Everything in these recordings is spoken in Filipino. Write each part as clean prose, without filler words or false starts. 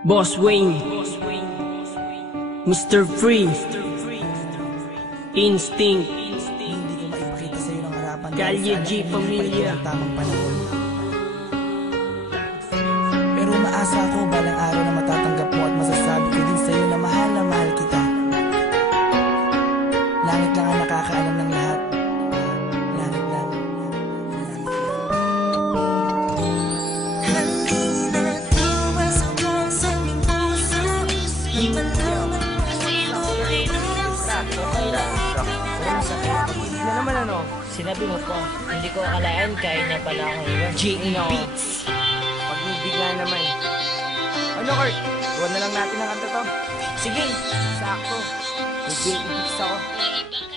Boss Wayne, Mr. Free, Instinct, Hindi ko maipakita sa'yo ng harapan Kalye G Pamilya. Tamang panahon. Pero umaasa ako balang araw na matatanggap mo at masasabi ko din sa'yo na mahal kita. Langit lang ang nakakaalam ng lahat. Langit lang. Halina, tumasok ka sa aming puso. Ipalaman mo ang buhay ng Na naman ano, sinabi mo po, hindi ko akalain kaya niya pala ako iwan. J.E. Beats. Pagbibigla naman. Ano Kurt? Huwag na lang natin ang kanta to. Sige, sakto. May J.E. Beats ako.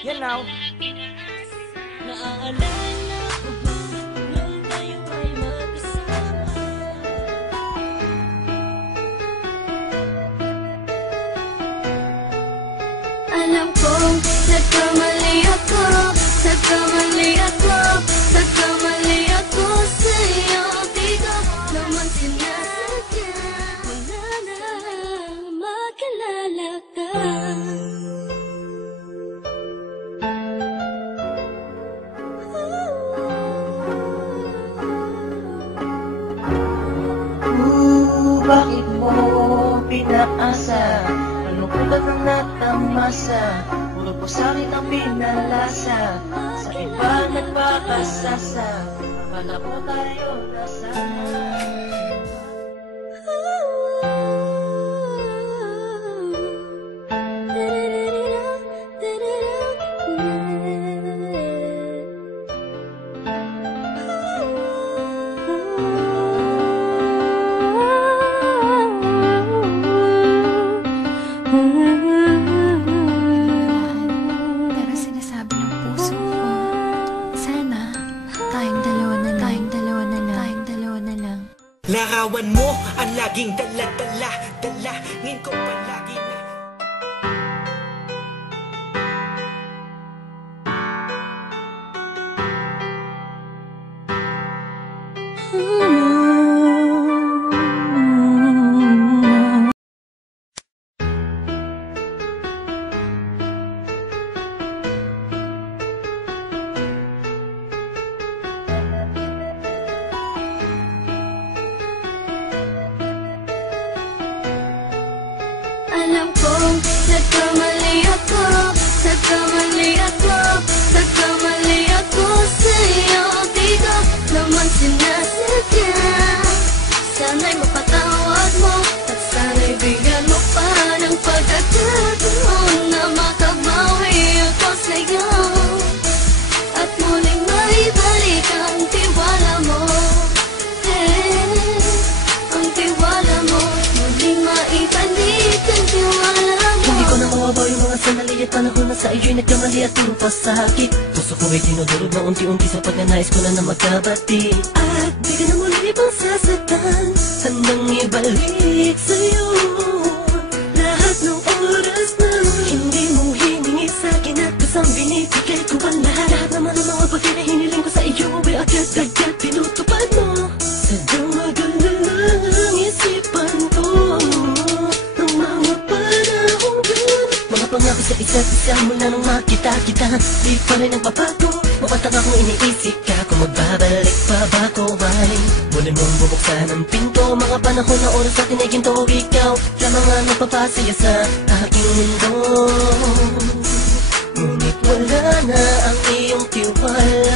Yan now. Naaalala ko ba nung tayo ay magkasama? Alam kong nagkamali ako, nagkamali ako, nagkamali ako sa'yo. Di ko naman sinasadya, wala na makilala ka. Bakit mo pinaasa? Ano ko ba nang natamasa? Puro po sa'kin ang pinalasa. Sa iba nagpapasasa. Akala ko tayo nasama. Pero sinasabi ng puso ko, sana tayong dalawa na lang. Larawan mo ang laging dala-dala, dalangin ko palagi na. Alam kong nagkamali ako, nagkamali ako, nagkamali ako sa'yo. Di ko naman sinasadya. Sana'y mapatawad mo at sana'y bigyan mo pa ng pagkakataon na makabawi ako sa'yo at muling maibalik ang tiwala mo. Ang tiwala mo, muling maibalik ang tiwala mo. Hindi ko na mawabaw yung mga sandali at panahon na sa iyo'y nagkamali at puro pasakit. Puso ko ay dinudurog na unti-unti sa pagnanais ko na magkabati. At di ka na muli pang sasaktan, handang ibalik sa'yo lahat ng oras na hindi mo hiningi sa'kin at kusang binibigay ko ang lahat. Lahat naman ng mga bagay na hiniling ko sa iyo ay agad-agad pinutupad mo. Sadyang magalang isipan ko ng mga panahong yun. Mga pangako sa isa't isa mula nung makita kita, di pa rin nagbabago. Mapatang akong iniisip ka kung magbabalik pa ba ko ay muli mong bubuksan ang pinto. Mga panahon na oras natin ay ginto. Ikaw lamang ang nagpapasaya sa aking mundo. Ngunit wala na ang iyong tiwala.